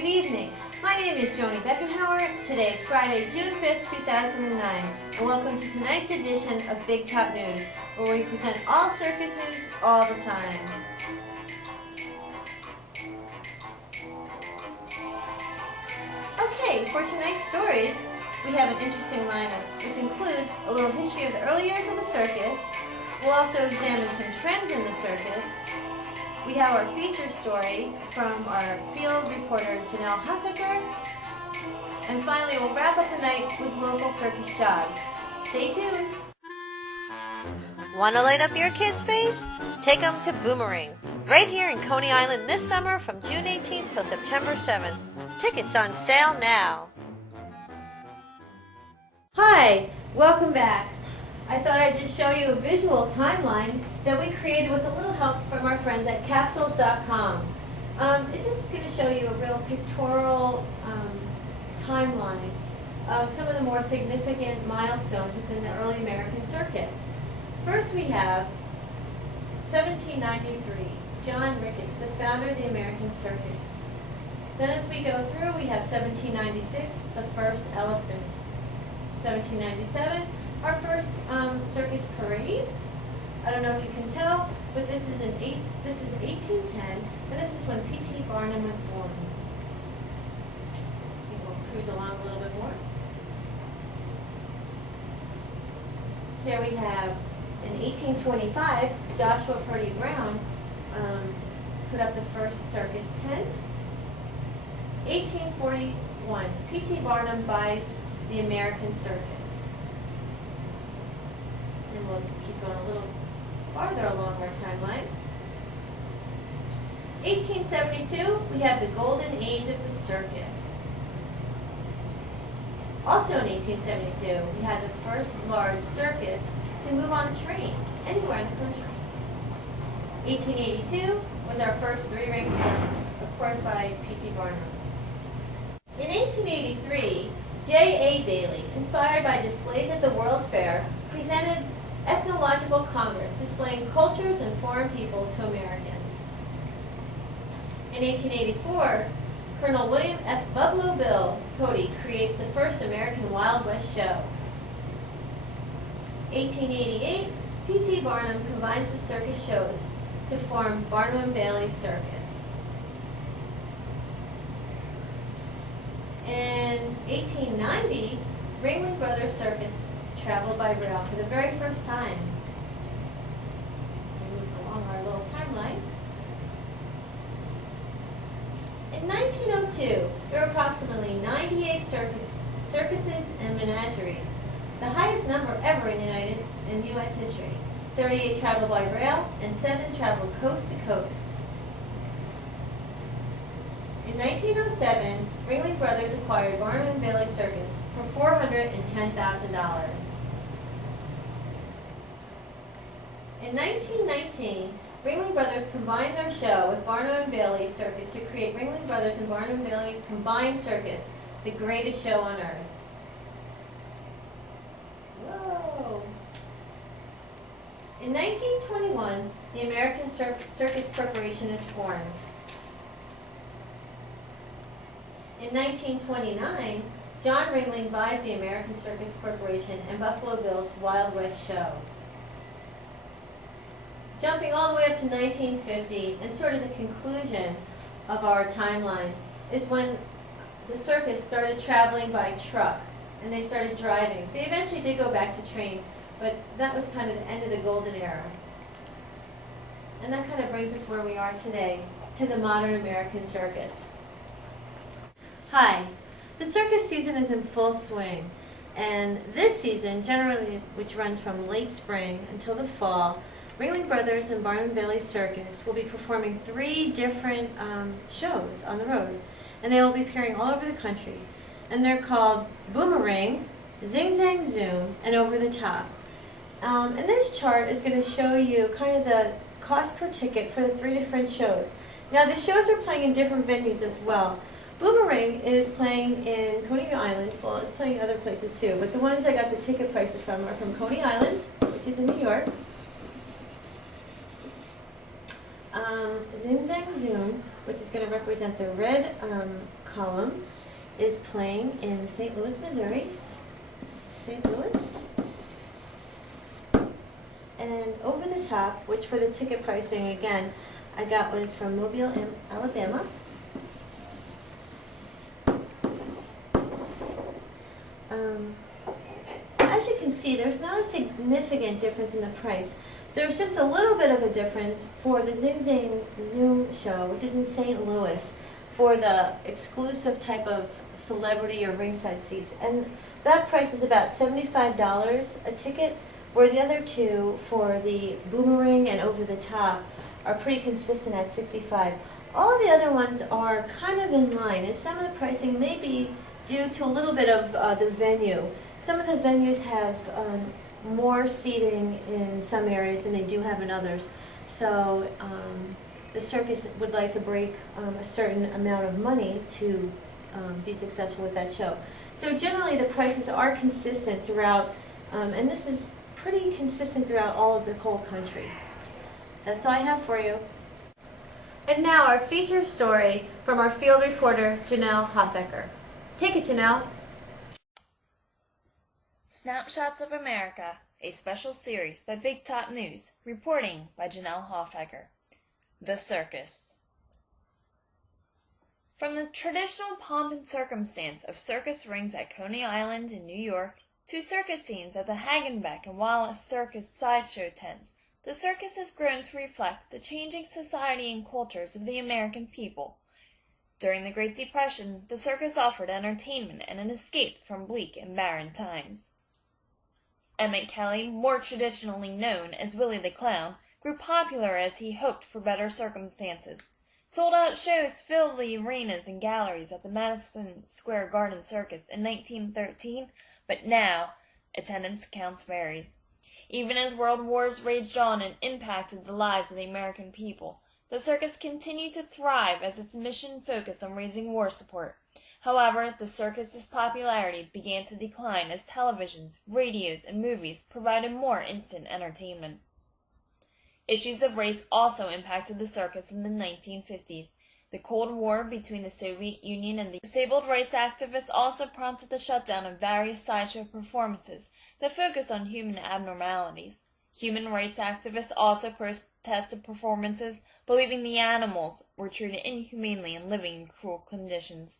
Good evening. My name is Joni Beckenhauer. Today is Friday, June 5th, 2009, and welcome to tonight's edition of Big Top News, where we present all circus news all the time. Okay, for tonight's stories, we have an interesting lineup, which includes a little history of the early years of the circus. We'll also examine some trends in the circus. We have our feature story from our field reporter, Janelle Huffaker. And finally, we'll wrap up the night with local circus jobs. Stay tuned. Want to light up your kid's face? Take them to Boomerang, right here in Coney Island this summer from June 18th till September 7th. Tickets on sale now. Hi, welcome back. I thought I'd just show you a visual timeline that we created with a little help from our friends at capsules.com. It's just going to show you a real pictorial timeline of some of the more significant milestones within the early American circus. First we have 1793, John Ricketts, the founder of the American circus. Then as we go through, we have 1796, the first elephant. 1797, our first circus parade. I don't know if you can tell, but this is 1810, and this is when P.T. Barnum was born. I think we'll cruise along a little bit more. Here we have, in 1825, Joshua Purdy Brown put up the first circus tent. 1841, P.T. Barnum buys the American circus. And we'll just keep going a little farther along our timeline. 1872, we have the golden age of the circus. Also in 1872, we had the first large circus to move on a train anywhere in the country. 1882 was our first three-ring circus, of course by P.T. Barnum. In 1883, J.A. Bailey, inspired by displays at the World's Fair, presented Ethnological Congress, displaying cultures and foreign people to Americans. In 1884, Colonel William F. Buffalo Bill Cody creates the first American Wild West show. 1888, P.T. Barnum combines the circus shows to form Barnum and Bailey Circus. In 1890, Ringling Brothers Circus traveled by rail for the very first time. We move along our little timeline. In 1902, there were approximately 98 circuses and menageries, the highest number ever in U.S. history. 38 traveled by rail, and 7 traveled coast to coast. In 1907, Ringling Brothers acquired Barnum and Bailey Circus for $410,000. In 1919, Ringling Brothers combined their show with Barnum and Bailey Circus to create Ringling Brothers and Barnum and Bailey Combined Circus, the greatest show on earth. Whoa! In 1921, the American Circus Corporation is formed. In 1929, John Ringling buys the American Circus Corporation and Buffalo Bill's Wild West show. Jumping all the way up to 1950, and sort of the conclusion of our timeline, is when the circus started traveling by truck, and they started driving. They eventually did go back to train, but that was kind of the end of the golden era. And that kind of brings us where we are today, to the modern American circus. Hi, the circus season is in full swing, and this season, generally, which runs from late spring until the fall, Ringling Brothers and Barnum and Bailey Circus will be performing 3 different shows on the road, and they will be appearing all over the country. And they're called Boomerang, Zing Zang Zoom, and Over the Top. And this chart is going to show you kind of the cost per ticket for the 3 different shows. Now the shows are playing in different venues as well. Boomerang is playing in Coney Island. Well, it's playing other places too, but the ones I got the ticket prices from are from Coney Island, which is in New York. Zing Zang Zoom which is going to represent the red column, is playing in St. Louis, Missouri. St. Louis. And over the top, which for the ticket pricing, again, I got was from Mobile, Alabama. As you can see, there's not a significant difference in the price. There's just a little bit of a difference for the Zing Zang Zoom show, which is in St. Louis, for the exclusive type of celebrity or ringside seats. And that price is about $75 a ticket, where the other two, for the boomerang and over the top, are pretty consistent at $65. All the other ones are kind of in line, and some of the pricing may be due to a little bit of the venue. Some of the venues have more seating in some areas than they do have in others. So the circus would like to break a certain amount of money to be successful with that show. So generally the prices are consistent throughout, and this is pretty consistent throughout all of the whole country. That's all I have for you. And now our feature story from our field reporter, Janelle Hofecker. Take it, Janelle. Snapshots of America, a special series by Big Top News, reporting by Janelle Hofecker. The Circus. From the traditional pomp and circumstance of circus rings at Coney Island in New York to circus scenes at the Hagenbeck and Wallace Circus sideshow tents, the circus has grown to reflect the changing society and cultures of the American people. During the Great Depression, the circus offered entertainment and an escape from bleak and barren times. Emmett Kelly, more traditionally known as Willie the Clown, grew popular as he hoped for better circumstances. Sold-out shows filled the arenas and galleries at the Madison Square Garden Circus in 1913, but now attendance counts varies. Even as world wars raged on and impacted the lives of the American people, the circus continued to thrive as its mission focused on raising war support. However, the circus's popularity began to decline as televisions, radios, and movies provided more instant entertainment. Issues of race also impacted the circus in the 1950s. The Cold War between the Soviet Union and the disabled rights activists also prompted the shutdown of various sideshow performances that focused on human abnormalities. Human rights activists also protested performances, believing the animals were treated inhumanely and living in cruel conditions.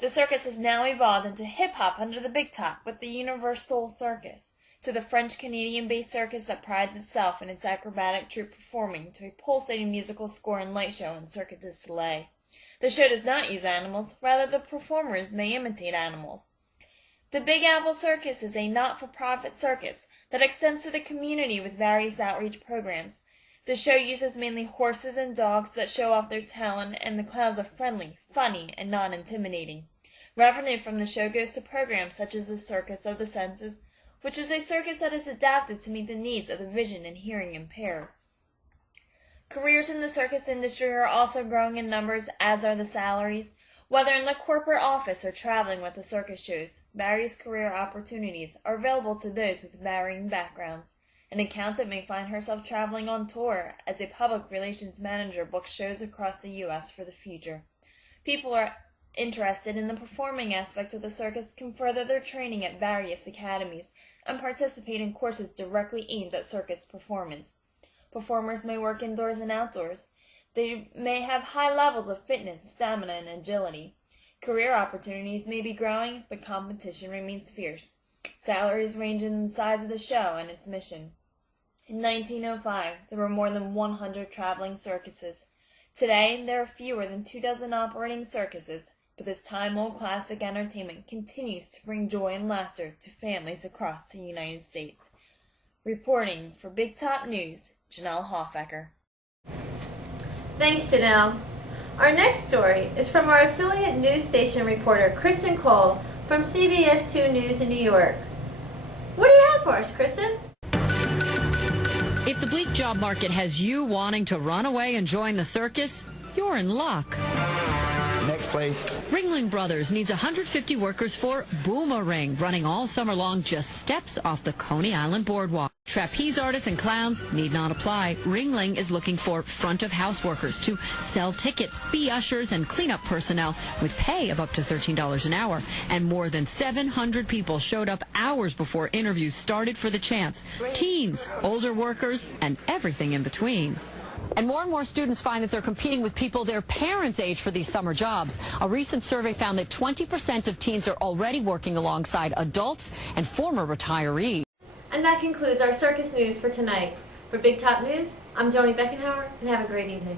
The circus has now evolved into hip-hop under the big top with the Universal Circus, to the French-Canadian-based circus that prides itself in its acrobatic troupe performing to a pulsating musical score and light show in Cirque du Soleil. The show does not use animals, rather the performers may imitate animals. The Big Apple Circus is a not-for-profit circus that extends to the community with various outreach programs. The show uses mainly horses and dogs that show off their talent, and the clowns are friendly, funny, and non-intimidating. Revenue from the show goes to programs such as the Circus of the Senses, which is a circus that is adapted to meet the needs of the vision and hearing impaired. Careers in the circus industry are also growing in numbers, as are the salaries. Whether in the corporate office or traveling with the circus shows, various career opportunities are available to those with varying backgrounds. An accountant may find herself traveling on tour as a public relations manager books shows across the U.S. for the future. People are interested in the performing aspect of the circus can further their training at various academies and participate in courses directly aimed at circus performance. Performers may work indoors and outdoors. They may have high levels of fitness, stamina, and agility. Career opportunities may be growing, but competition remains fierce. Salaries range in the size of the show and its mission. In 1905, there were more than 100 traveling circuses. Today, there are fewer than 24 operating circuses, but this time-old classic entertainment continues to bring joy and laughter to families across the United States. Reporting for Big Top News, Janelle Hofecker. Thanks, Janelle. Our next story is from our affiliate news station reporter, Kristen Cole, from CBS 2 News in New York. What do you have for us, Kristen? If the bleak job market has you wanting to run away and join the circus, you're in luck. Next next place. Ringling Brothers needs 150 workers for Boomerang, running all summer long just steps off the Coney Island boardwalk. Trapeze artists and clowns need not apply. Ringling is looking for front-of-house workers to sell tickets, be ushers, and cleanup personnel with pay of up to $13 an hour. And more than 700 people showed up hours before interviews started for the chance. Teens, older workers, and everything in between. And more students find that they're competing with people their parents' age for these summer jobs. A recent survey found that 20% of teens are already working alongside adults and former retirees. And that concludes our circus news for tonight. For Big Top News, I'm Joni Beckenhauer, and have a great evening.